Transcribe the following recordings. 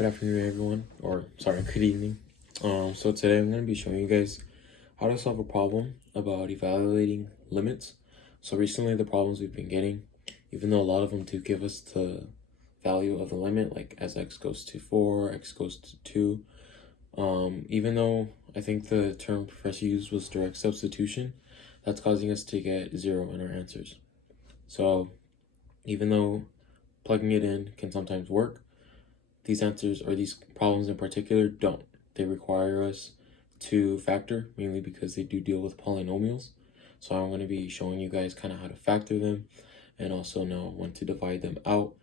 Good afternoon, everyone, or sorry, good evening. So today I'm going to be showing you guys how to solve a problem about evaluating limits. So recently the problems we've been getting, even though a lot of them do give us the value of the limit, like as x goes to 4, x goes to 2, even though I think the term Professor used was direct substitution, that's causing us to get 0 in our answers. So even though plugging it in can sometimes work, these answers or these problems in particular don't. They require us to factor, mainly because they do deal with polynomials. So I'm going to be showing you guys kind of how to factor them and also know when to divide them out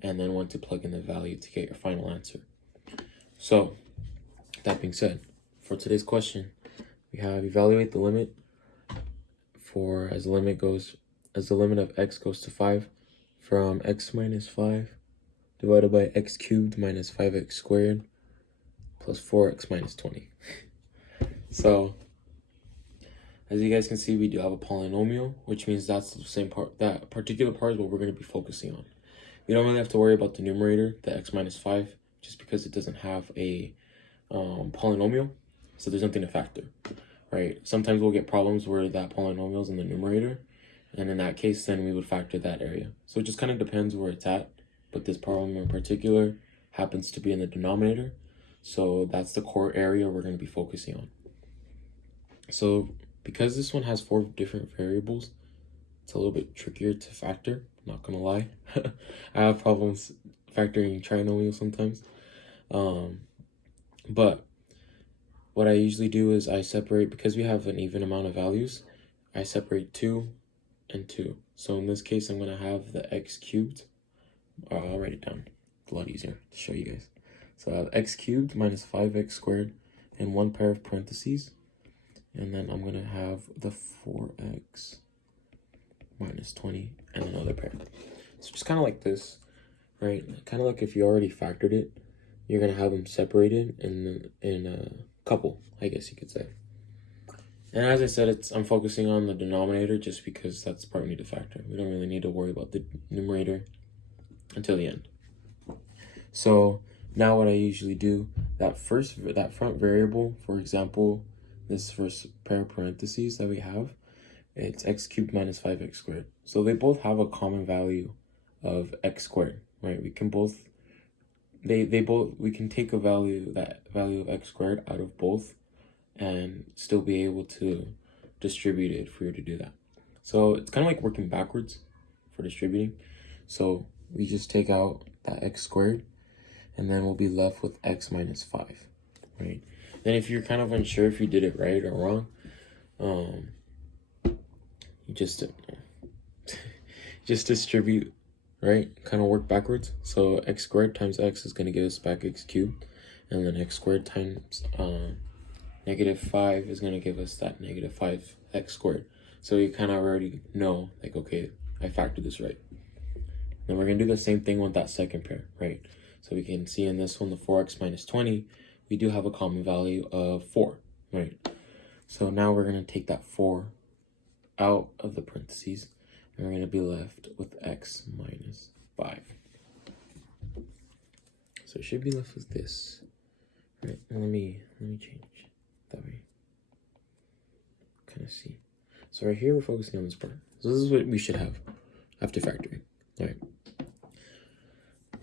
and then when to plug in the value to get your final answer. So that being said, for today's question, we have evaluate the limit for as the limit of x goes to 5 from x minus 5 divided by x cubed minus 5x squared plus 4x minus 20. So as you guys can see, we do have a polynomial, which means that's the same part, that particular part is what we're going to be focusing on. We don't really have to worry about the numerator, the x minus 5, just because it doesn't have a polynomial, so there's nothing to factor, right? Sometimes we'll get problems where that polynomial is in the numerator, and in that case, then we would factor that area. So it just kind of depends where it's at, but this problem in particular happens to be in the denominator, so that's the core area we're going to be focusing on. So because this one has 4 different variables, it's a little bit trickier to factor, not gonna lie. I have problems factoring trinomials sometimes. But what I usually do is I separate, because we have an even amount of values, I separate 2 and 2. So in this case, I'm gonna have the x cubed. I'll write it down. It's a lot easier to show you guys. So I have x cubed minus 5x squared in one pair of parentheses. And then I'm going to have the 4x minus 20 and another pair. So just kind of like this, right? Kind of like if you already factored it, you're going to have them separated in a couple, I guess you could say. And as I said, I'm focusing on the denominator just because that's the part we need to factor. We don't really need to worry about the numerator until the end. So now what I usually do, that front variable, for example, this first pair of parentheses that we have, it's x cubed minus 5x squared. So they both have a common value of x squared, right? We can both, we can take that value of x squared out of both and still be able to distribute it if we were to do that. So it's kind of like working backwards for distributing. So we just take out that x squared and then we'll be left with x minus 5, right? Then if you're kind of unsure if you did it right or wrong, you just distribute, right? Kind of work backwards. So x squared times x is going to give us back x cubed, and then x squared times negative 5 is going to give us that negative 5x squared. So you kind of already know, like, okay, I factored this right. Then we're going to do the same thing with that second pair, right? So we can see in this one, the 4x minus 20, we do have a common value of 4, right? So now we're going to take that 4 out of the parentheses, and we're going to be left with x minus 5. So it should be left with this, right? And let me change that way. Kind of see. So right here, we're focusing on this part. So this is what we should have after factoring, all right?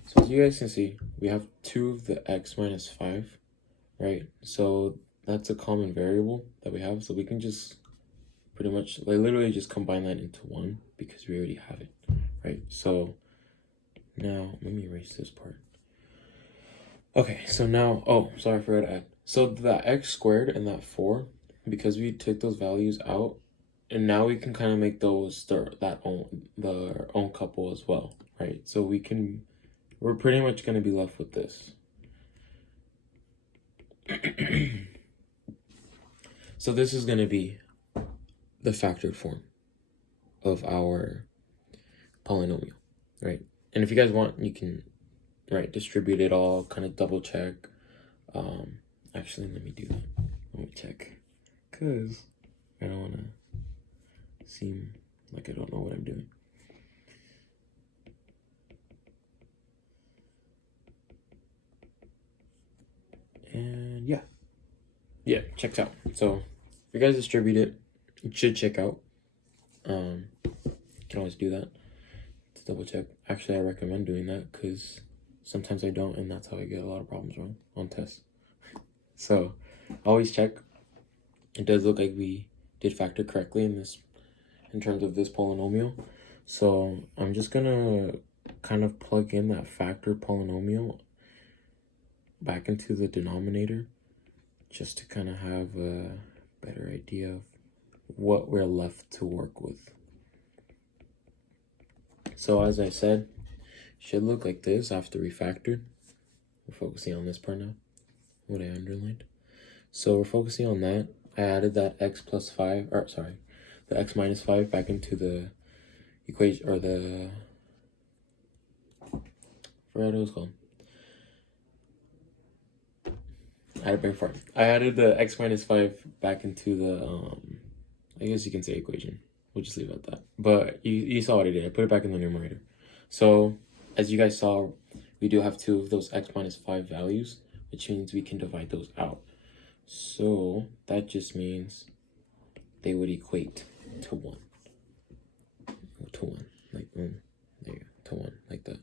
So as you guys can see, we have 2 of the x minus 5, right? So that's a common variable that we have. So we can just pretty much, like, literally just combine that into 1 because we already have it, right? So now, let me erase this part. Okay, so now, oh, sorry, I forgot to add. So that x squared and that 4, because we took those values out, and now we can kind of make those their own couple as well, right? So we're pretty much going to be left with this. So this is going to be the factored form of our polynomial, right? And if you guys want, you can, right, distribute it all, kind of double check. Actually, let me do that. Let me check, because I don't want to seem like I don't know what I'm doing. yeah, checks out. So if you guys distribute it, it should check out. You can always do that to double check. Actually, I recommend doing that because sometimes I don't, and that's how I get a lot of problems wrong on tests. So always check. It does look like we did factor correctly in terms of this polynomial. So I'm just gonna kind of plug in that factor polynomial back into the denominator just to kind of have a better idea of what we're left to work with. So as I said, should look like this after we factored. We're focusing on this part now, what I underlined. So we're focusing on that. I added that x plus 5, or sorry, the x minus 5 back into the equation, or the, I forgot what it was called. I had a brain fart. I added the x minus 5 back into the, I guess you can say equation. We'll just leave it at that. But you saw what I did. I put it back in the numerator. So as you guys saw, we do have 2 of those x minus 5 values, which means we can divide those out. So that just means they would equate to 1. To 1. Like, there you go. To 1. Like that.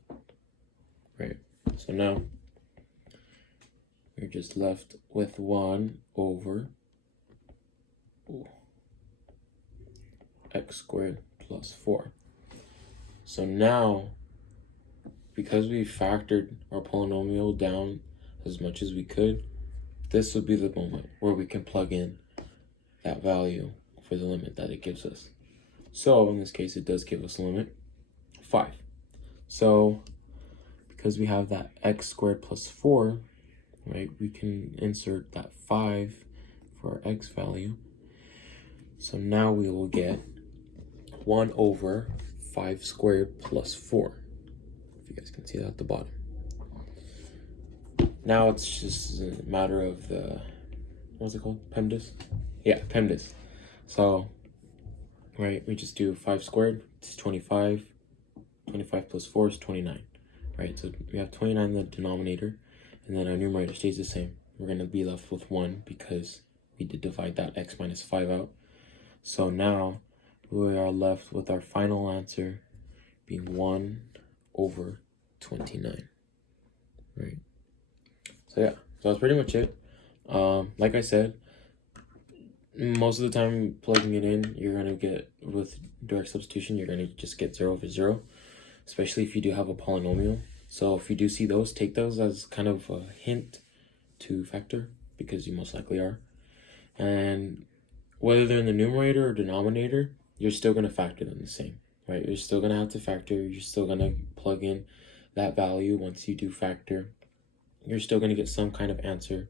Right. So now we're just left with 1 over x squared plus 4. So now, because we factored our polynomial down as much as we could, this would be the moment where we can plug in that value for the limit that it gives us. So in this case, it does give us a limit 5. So because we have that x squared plus 4, right, we can insert that 5 for our x value. So now we will get 1 over 5 squared plus 4. If you guys can see that at the bottom. Now it's just a matter of the, what's it called? PEMDAS? Yeah, PEMDAS. So, right, we just do 5 squared, it's 25. 25 plus 4 is 29. Right, so we have 29 in the denominator, and then our numerator stays the same. We're going to be left with 1 because we did divide that x minus 5 out. So now we are left with our final answer being 1 over 29. Right. So yeah, so that's pretty much it. Like I said, most of the time plugging it in, you're going to get, with direct substitution, you're going to just get 0 over 0, especially if you do have a polynomial. So if you do see those, take those as kind of a hint to factor, because you most likely are. And whether they're in the numerator or denominator, you're still going to factor them the same, right? You're still going to have to factor. You're still going to plug in that value once you do factor. You're still going to get some kind of answer,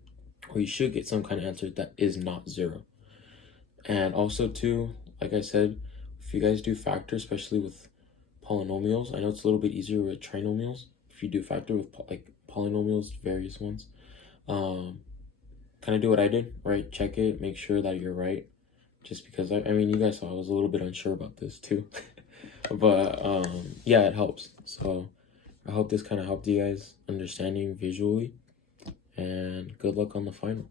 or you should get some kind of answer that is not 0. And also too, like I said, if you guys do factor, especially with polynomials, I know it's a little bit easier with trinomials. If you do factor with like polynomials, various ones, kind of do what I did, right? Check it, make sure that you're right. Just because I mean, you guys saw I was a little bit unsure about this too. But yeah, it helps. So I hope this kind of helped you guys understanding visually, and good luck on the final.